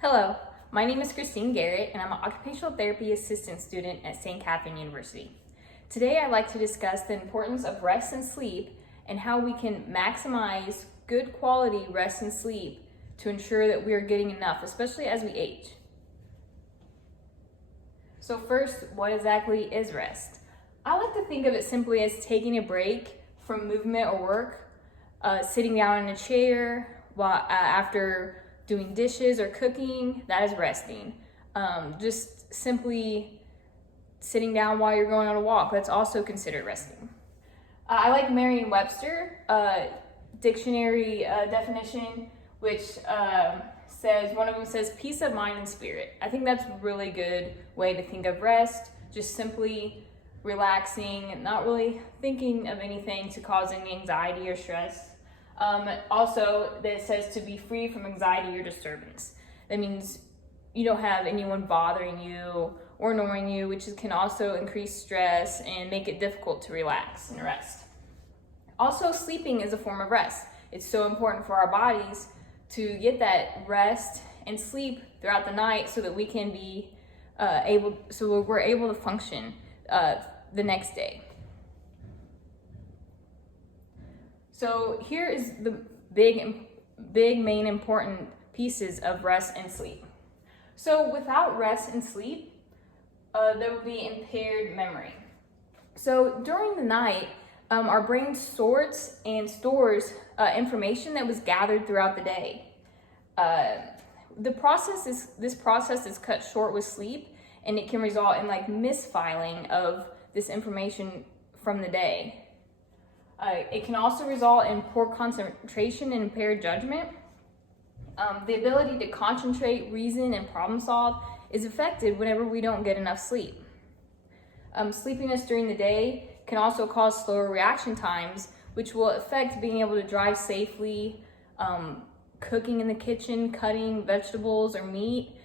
Hello, my name is Christine Garrett and I'm an occupational therapy assistant student at St. Catherine University. Today I'd like to discuss the importance of rest and sleep and how we can maximize good quality rest and sleep to ensure that we are getting enough, especially as we age. So first, what exactly is rest? I like to think of it simply as taking a break from movement or work, sitting down in a chair after doing dishes or cooking. That is resting. Just simply sitting down while you're going on a walk, that's also considered resting. I like Merriam-Webster dictionary definition, which one of them says peace of mind and spirit. I think that's a really good way to think of rest, just simply relaxing, not really thinking of anything to cause any anxiety or stress. Also, it says to be free from anxiety or disturbance. That means you don't have anyone bothering you or annoying you, which can also increase stress and make it difficult to relax and rest. Also, sleeping is a form of rest. It's so important for our bodies to get that rest and sleep throughout the night so that we can be we're able to function the next day. So here is the big main important pieces of rest and sleep. So without rest and sleep, there will be impaired memory. So during the night, our brain sorts and stores information that was gathered throughout the day. This process is cut short with sleep, and it can result in misfiling of this information from the day. It can also result in poor concentration and impaired judgment. The ability to concentrate, reason, and problem solve is affected whenever we don't get enough sleep. Sleepiness during the day can also cause slower reaction times, which will affect being able to drive safely, cooking in the kitchen, cutting vegetables or meat.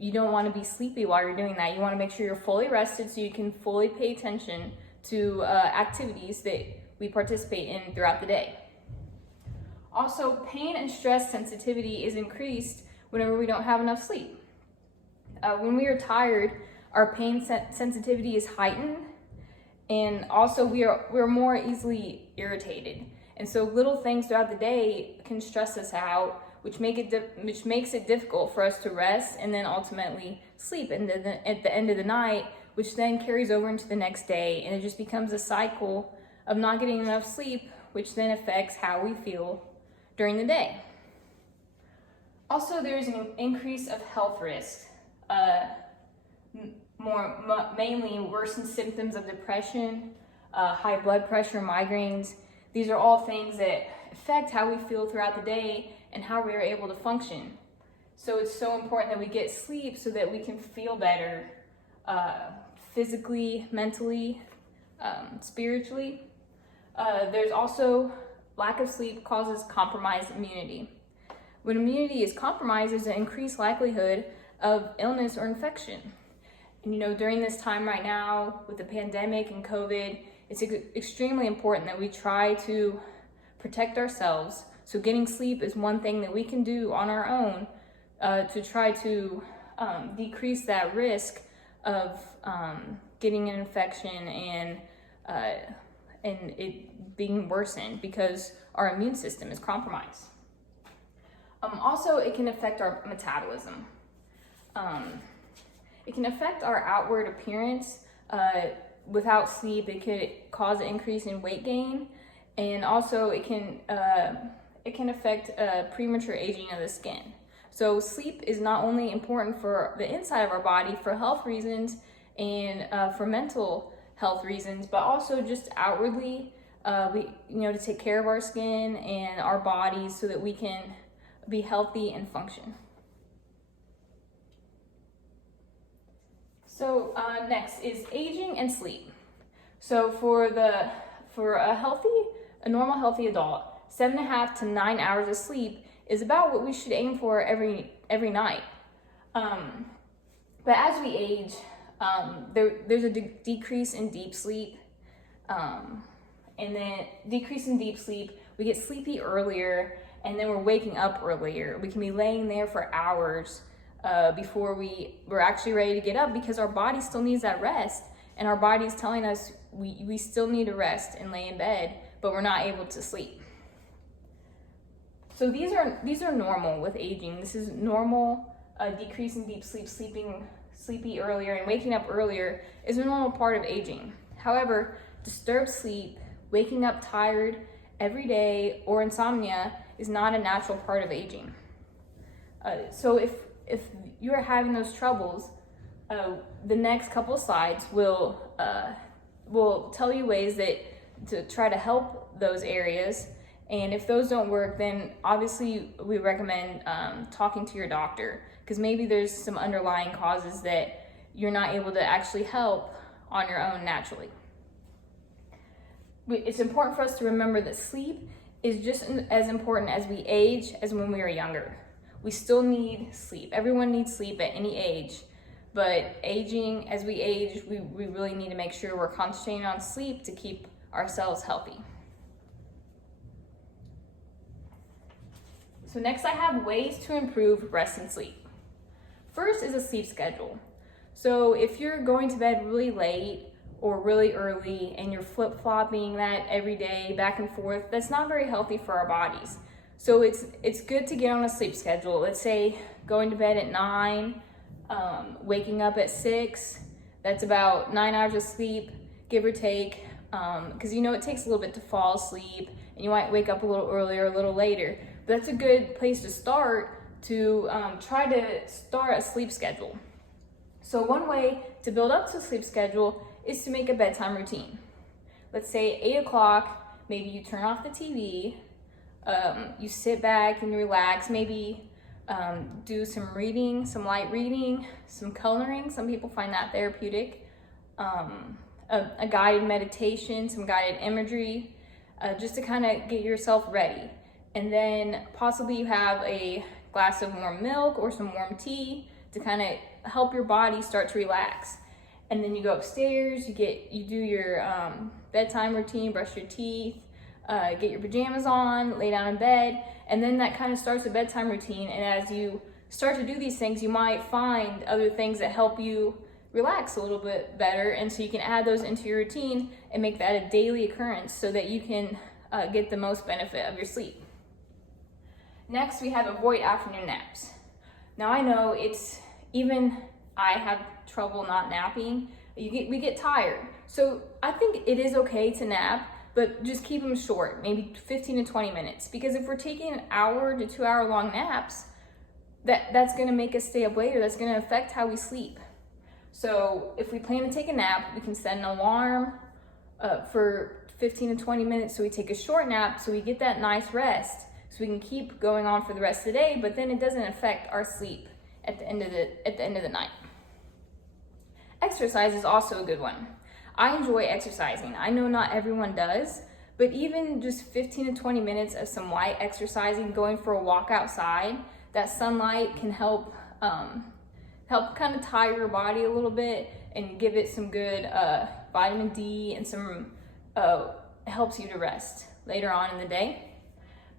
You don't want to be sleepy while you're doing that. You want to make sure you're fully rested so you can fully pay attention to activities that we participate in throughout the day. Also, pain and stress sensitivity is increased whenever we don't have enough sleep. When we are tired, our pain sensitivity is heightened, and also we're more easily irritated. And so little things throughout the day can stress us out, which makes it difficult for us to rest and then ultimately sleep at the end of the night, which then carries over into the next day, and it just becomes a cycle of not getting enough sleep, which then affects how we feel during the day. Also, there's an increase of health risks, mainly worsened symptoms of depression, high blood pressure, migraines. These are all things that affect how we feel throughout the day and how we are able to function. So it's so important that we get sleep so that we can feel better physically, mentally, spiritually. There's also lack of sleep causes compromised immunity. When immunity is compromised, there's an increased likelihood of illness or infection. And during this time right now with the pandemic and COVID, it's extremely important that we try to protect ourselves. So getting sleep is one thing that we can do on our own to try to decrease that risk of getting an infection and it being worsened because our immune system is compromised. Also, it can affect our metabolism. It can affect our outward appearance. Without sleep, it could cause an increase in weight gain, and also it can affect premature aging of the skin. So sleep is not only important for the inside of our body for health reasons and for mental health reasons, but also just outwardly, to take care of our skin and our bodies so that we can be healthy and function. So next is aging and sleep. So for a normal healthy adult, 7.5 to 9 hours of sleep is about what we should aim for every night. But as we age, there's a decrease in deep sleep, and then decrease in deep sleep. We get sleepy earlier, and then we're waking up earlier. We can be laying there for hours before we're actually ready to get up, because our body still needs that rest, and our body is telling us we still need to rest and lay in bed, but we're not able to sleep. So these are normal with aging. This is normal. Decrease in deep sleep, sleepy earlier, and waking up earlier is a normal part of aging. However, disturbed sleep, waking up tired every day, or insomnia is not a natural part of aging. So if you're having those troubles, the next couple slides will tell you ways to try to help those areas. And if those don't work, then obviously we recommend talking to your doctor, because maybe there's some underlying causes that you're not able to actually help on your own naturally. It's important for us to remember that sleep is just as important as we age as when we were younger. We still need sleep. Everyone needs sleep at any age, but as we age, we really need to make sure we're concentrating on sleep to keep ourselves healthy. So next I have ways to improve rest and sleep. First is a sleep schedule. So if you're going to bed really late or really early and you're flip-flopping that every day back and forth, that's not very healthy for our bodies. So it's good to get on a sleep schedule. Let's say going to bed at 9, waking up at 6. That's about 9 hours of sleep, give or take, because it takes a little bit to fall asleep, and you might wake up a little earlier, a little later. But that's a good place to start to try to start a sleep schedule. So one way to build up to a sleep schedule is to make a bedtime routine. Let's say 8 o'clock, maybe you turn off the TV, you sit back and relax, maybe do some reading, some light reading, some coloring. Some people find that therapeutic. A guided meditation, some guided imagery, just to kind of get yourself ready. And then possibly you have a glass of warm milk or some warm tea to kind of help your body start to relax. And then you go upstairs, you do your bedtime routine, brush your teeth, get your pajamas on, lay down in bed, and then that kind of starts a bedtime routine. And as you start to do these things, you might find other things that help you relax a little bit better, and so you can add those into your routine and make that a daily occurrence so that you can get the most benefit of your sleep. Next, we have avoid afternoon naps. Now I know even I have trouble not napping. We get tired. So I think it is okay to nap, but just keep them short, maybe 15 to 20 minutes. Because if we're taking an hour to 2 hour long naps, that's gonna make us stay up later. That's gonna affect how we sleep. So if we plan to take a nap, we can set an alarm for 15 to 20 minutes so we take a short nap so we get that nice rest, so we can keep going on for the rest of the day, but then it doesn't affect our sleep at the end of the night. Exercise is also a good one. I enjoy exercising. I know not everyone does, but even just 15 to 20 minutes of some light exercising, going for a walk outside, that sunlight can help kind of tire your body a little bit and give it some good vitamin D, and some helps you to rest later on in the day.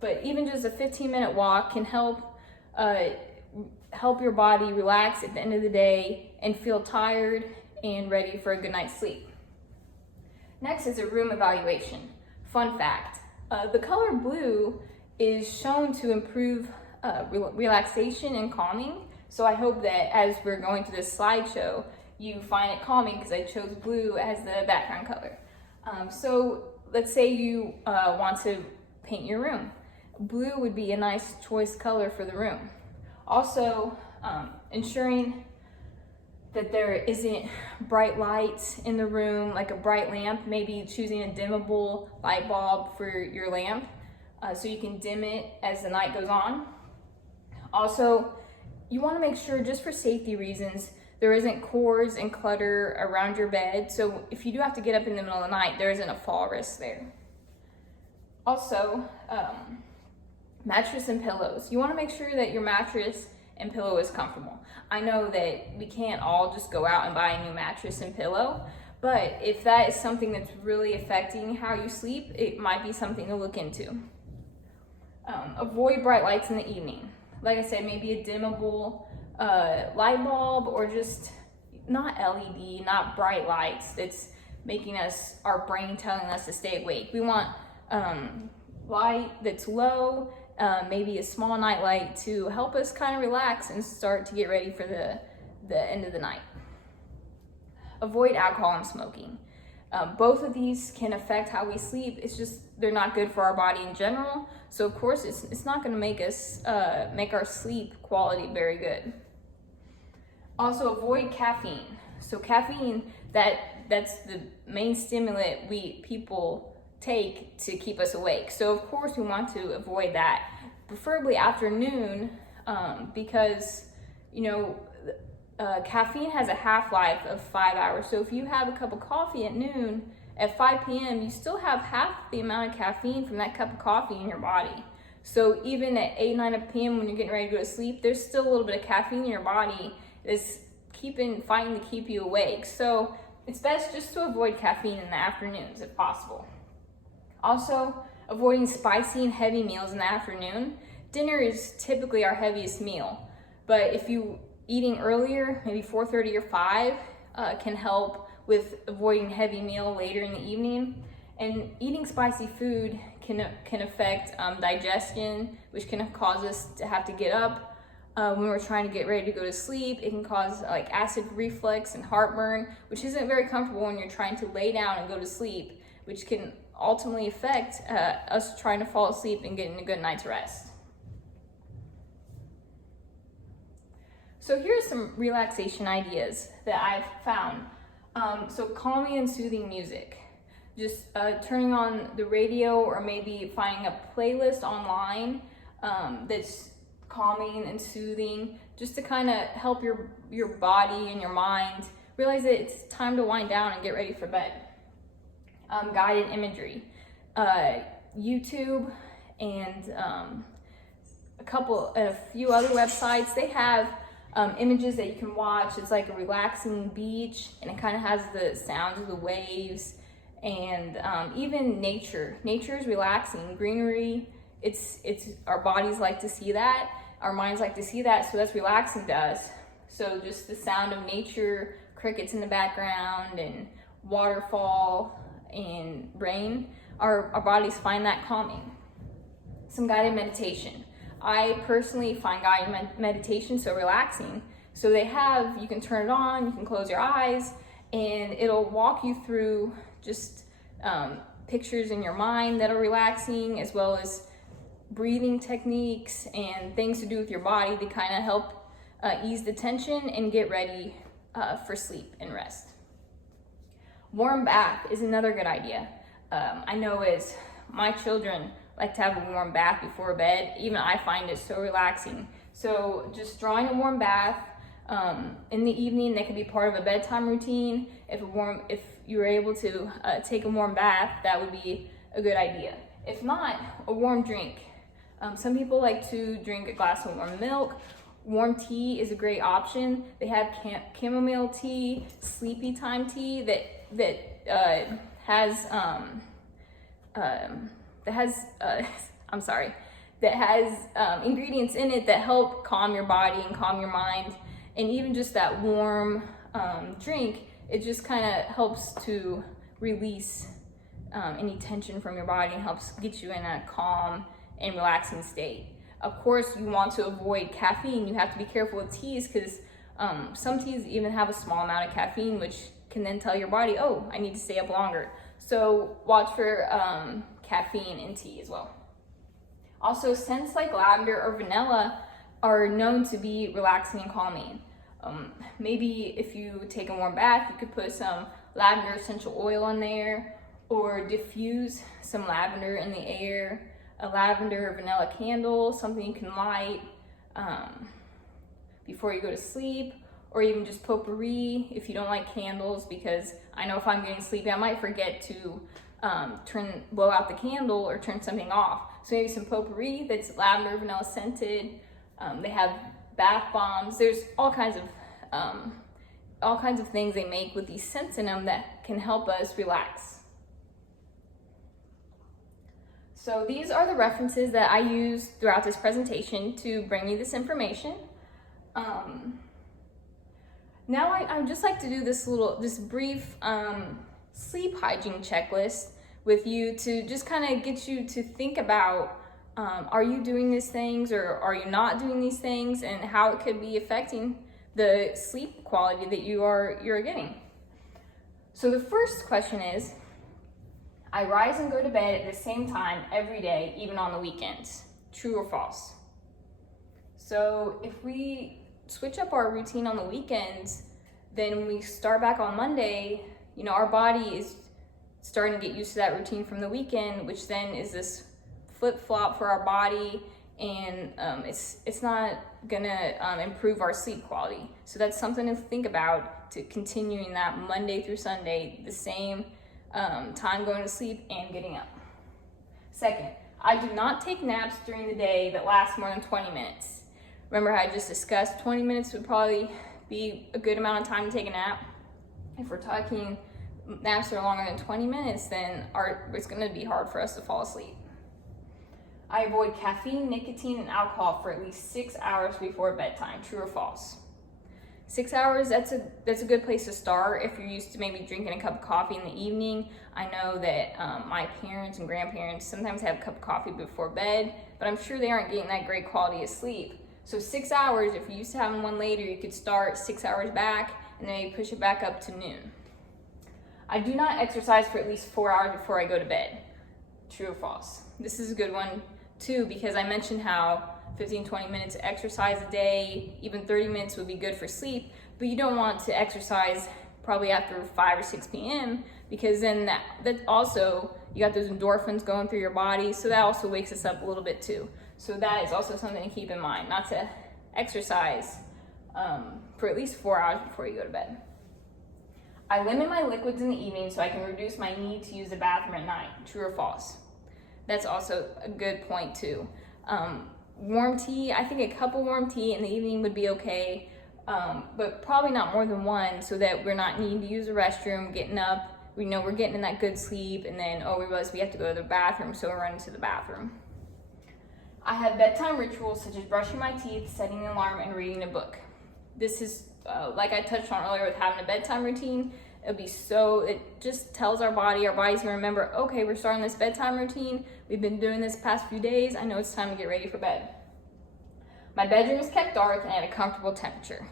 But even just a 15-minute walk can help your body relax at the end of the day and feel tired and ready for a good night's sleep. Next is a room evaluation. Fun fact, the color blue is shown to improve relaxation and calming. So I hope that as we're going through this slideshow, you find it calming, because I chose blue as the background color. So let's say you want to paint your room. Blue would be a nice choice color for the room. Also, ensuring that there isn't bright lights in the room, like a bright lamp, maybe choosing a dimmable light bulb for your lamp so you can dim it as the night goes on. Also, you want to make sure, just for safety reasons, there isn't cords and clutter around your bed. So if you do have to get up in the middle of the night, there isn't a fall risk there. Also, mattress and pillows. You want to make sure that your mattress and pillow is comfortable. I know that we can't all just go out and buy a new mattress and pillow, but if that is something that's really affecting how you sleep, it might be something to look into. Avoid bright lights in the evening. Like I said, maybe a dimmable light bulb, or just not LED, not bright lights. It's making our brain telling us to stay awake. We want light that's low, maybe a small night light to help us kind of relax and start to get ready for the end of the night. Avoid alcohol and smoking. Both of these can affect how we sleep. It's just they're not good for our body in general. So of course it's not going to make our sleep quality very good. Also avoid caffeine. So caffeine, that's the main stimulant people take to keep us awake. So of course we want to avoid that, preferably afternoon, because caffeine has a half-life of 5 hours. So if you have a cup of coffee at noon, at 5 p.m., you still have half the amount of caffeine from that cup of coffee in your body. So even at 8, 9 p.m. when you're getting ready to go to sleep, there's still a little bit of caffeine in your body that's fighting to keep you awake. So it's best just to avoid caffeine in the afternoons if possible. Also, avoiding spicy and heavy meals in the afternoon. Dinner is typically our heaviest meal, but if you eating earlier, maybe 4:30 or 5, can help with avoiding heavy meal later in the evening. And eating spicy food can affect digestion, which can cause us to have to get up when we're trying to get ready to go to sleep. It can cause like acid reflux and heartburn, which isn't very comfortable when you're trying to lay down and go to sleep, which can ultimately affect us trying to fall asleep and getting a good night's rest. So here's some relaxation ideas that I've found. So calming and soothing music. Just turning on the radio, or maybe finding a playlist online that's calming and soothing, just to kind of help your body and your mind realize that it's time to wind down and get ready for bed. Guided imagery. YouTube and a few other websites, they have images that you can watch. It's like a relaxing beach, and it kind of has the sounds of the waves, and even nature. Nature is relaxing. Greenery, it's our bodies like to see that, our minds like to see that, so that's relaxing to us. So just the sound of nature, crickets in the background, and waterfall and rain, our bodies find that calming. Some guided meditation. I personally find guided meditation so relaxing. So you can turn it on, you can close your eyes, and it'll walk you through just pictures in your mind that are relaxing, as well as breathing techniques and things to do with your body to kind of help ease the tension and get ready for sleep and rest. Warm bath is another good idea. I know as my children like to have a warm bath before bed, even I find it so relaxing. So just drawing a warm bath in the evening, that can be part of a bedtime routine. If you're able to take a warm bath, that would be a good idea. If not, a warm drink. Some people like to drink a glass of warm milk. Warm tea is a great option. They have chamomile tea, sleepy time tea that has ingredients in it that help calm your body and calm your mind. And even just that warm drink, it just kind of helps to release any tension from your body and helps get you in a calm and relaxing state. Of course, you want to avoid caffeine. You have to be careful with teas, because some teas even have a small amount of caffeine, which can then tell your body, oh, I need to stay up longer. So watch for caffeine in tea as well. Also, scents like lavender or vanilla are known to be relaxing and calming. Maybe if you take a warm bath, you could put some lavender essential oil in there, or diffuse some lavender in the air. A lavender or vanilla candle, something you can light before you go to sleep, or even just potpourri if you don't like candles, because I know if I'm getting sleepy, I might forget to blow out the candle or turn something off. So maybe some potpourri that's lavender, vanilla scented. They have bath bombs. There's all kinds of things they make with these scents in them that can help us relax. So these are the references that I used throughout this presentation to bring you this information. Now I'd just like to do this brief sleep hygiene checklist with you to just kind of get you to think about, are you doing these things or are you not doing these things, and how it could be affecting the sleep quality that you're getting. So the first question is, I rise and go to bed at the same time every day, even on the weekends. True or false? So if we switch up our routine on the weekends, then when we start back on Monday, our body is starting to get used to that routine from the weekend, which then is this flip-flop for our body, and it's not gonna improve our sleep quality. So that's something to think about, to continuing that Monday through Sunday, the same time going to sleep and getting up. Second, I do not take naps during the day that last more than 20 minutes. Remember how I just discussed 20 minutes would probably be a good amount of time to take a nap? If we're talking naps that are longer than 20 minutes, then it's going to be hard for us to fall asleep. I avoid caffeine, nicotine, and alcohol for at least 6 hours before bedtime. True or false? 6 hours, that's a good place to start if you're used to maybe drinking a cup of coffee in the evening. I know that my parents and grandparents sometimes have a cup of coffee before bed, but I'm sure they aren't getting that great quality of sleep. So 6 hours, if you're used to having one later, you could start 6 hours back and then maybe push it back up to noon. I do not exercise for at least 4 hours before I go to bed. True or false? This is a good one too, because I mentioned how 15-20 minutes of exercise a day, even 30 minutes would be good for sleep, but you don't want to exercise probably after 5 or 6 p.m. because then that also, you got those endorphins going through your body, so that also wakes us up a little bit too. So that is also something to keep in mind, not to exercise for at least 4 hours before you go to bed. I limit my liquids in the evening so I can reduce my need to use the bathroom at night. True or false? That's also a good point too. Warm tea, I think a cup of warm tea in the evening would be okay, but probably not more than one, so that we're not needing to use the restroom, getting up, we know we're getting in that good sleep, and then, we realize we have to go to the bathroom, so we're running to the bathroom. I have bedtime rituals such as brushing my teeth, setting an alarm, and reading a book. This is, like I touched on earlier with having a bedtime routine, it just tells our body's gonna remember, okay, we're starting this bedtime routine, we've been doing this past few days, I know it's time to get ready for bed. My bedroom is kept dark and at a comfortable temperature.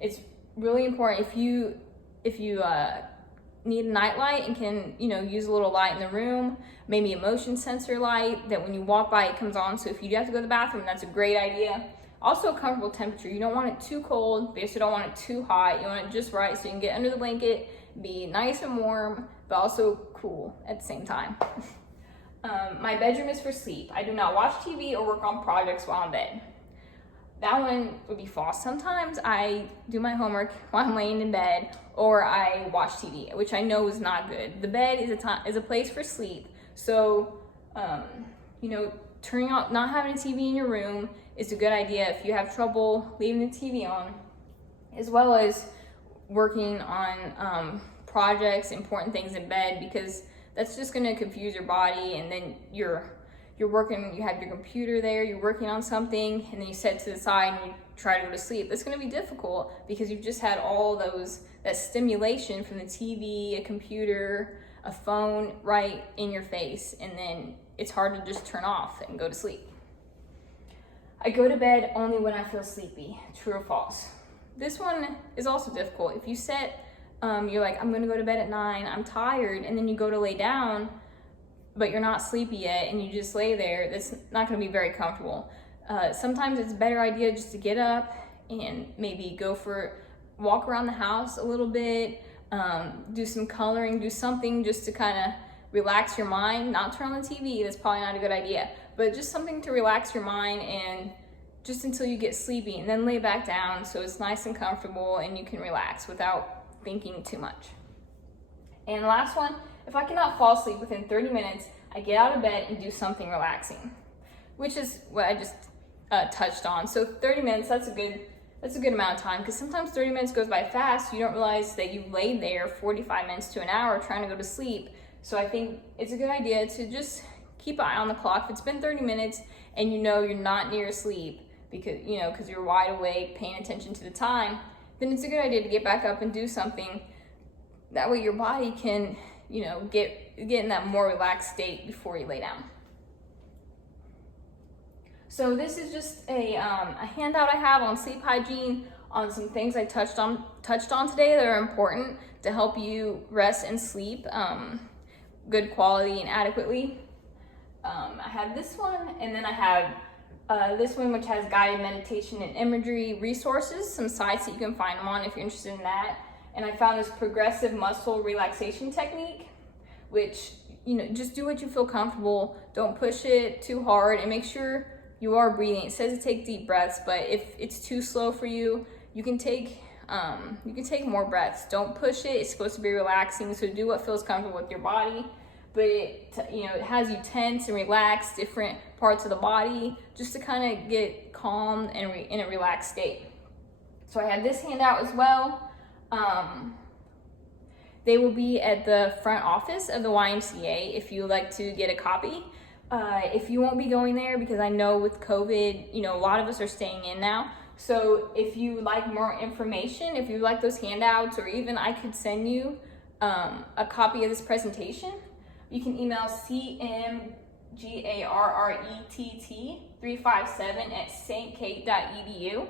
It's really important if you need a night light and can, use a little light in the room, maybe a motion sensor light that when you walk by it comes on, so if you do have to go to the bathroom, that's a great idea. Also a comfortable temperature. You don't want it too cold, but you also don't want it too hot. You want it just right so you can get under the blanket, be nice and warm, but also cool at the same time. My bedroom is for sleep. I do not watch TV or work on projects while in bed. That one would be false. Sometimes I do my homework while I'm laying in bed, or I watch TV, which I know is not good. The bed is a place for sleep. So, turning off, not having a TV in your room is a good idea if you have trouble leaving the TV on, as well as working on projects, important things in bed, because that's just going to confuse your body, and then you're working, you have your computer there, you're working on something, and then you set it to the side and you try to go to sleep. That's going to be difficult because you've just had all that stimulation from the TV, a computer, a phone right in your face, and then it's hard to just turn off and go to sleep. I go to bed only when I feel sleepy. True or false? This one is also difficult. If you you're like, I'm gonna go to bed at 9, I'm tired, and then you go to lay down, but you're not sleepy yet, and you just lay there, that's not gonna be very comfortable. Sometimes it's a better idea just to get up and maybe walk around the house a little bit, do some coloring, do something just to kind of relax your mind, not turn on the TV, that's probably not a good idea, but just something to relax your mind and just until you get sleepy, and then lay back down so it's nice and comfortable and you can relax without thinking too much. And the last one, if I cannot fall asleep within 30 minutes, I get out of bed and do something relaxing, which is what I just touched on. So 30 minutes, that's a good amount of time, because sometimes 30 minutes goes by fast. You don't realize that you've laid there 45 minutes to an hour trying to go to sleep. So I think it's a good idea to just keep an eye on the clock. If it's been 30 minutes and you know you're not near sleep because you're wide awake, paying attention to the time, then it's a good idea to get back up and do something. That way your body can, get in that more relaxed state before you lay down. So this is just a handout I have on sleep hygiene, on some things I touched on today that are important to help you rest and sleep good quality and adequately. I have this one, and then I have this one, which has guided meditation and imagery resources, some sites that you can find them on if you're interested in that. And I found this progressive muscle relaxation technique, which, just do what you feel comfortable. Don't push it too hard, and make sure you are breathing. It says to take deep breaths, but if it's too slow for you, you can take more breaths. Don't push it. It's supposed to be relaxing, so do what feels comfortable with your body. But it has you tense and relax different parts of the body just to kind of get calm and in a relaxed state. So I have this handout as well. They will be at the front office of the YMCA if you would like to get a copy. If you won't be going there, because I know with COVID, a lot of us are staying in now. So if you would like more information, if you like those handouts, or even I could send you a copy of this presentation, you can email cmgarrett357@stkate.edu.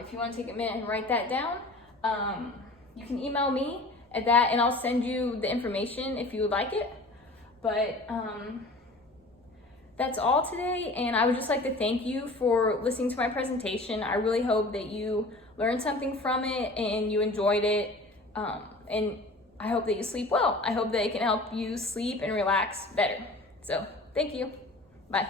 If you want to take a minute and write that down, you can email me at that, and I'll send you the information if you would like it. But that's all today, and I would just like to thank you for listening to my presentation. I really hope that you learned something from it and you enjoyed it, and I hope that you sleep well. I hope that it can help you sleep and relax better. So thank you. Bye.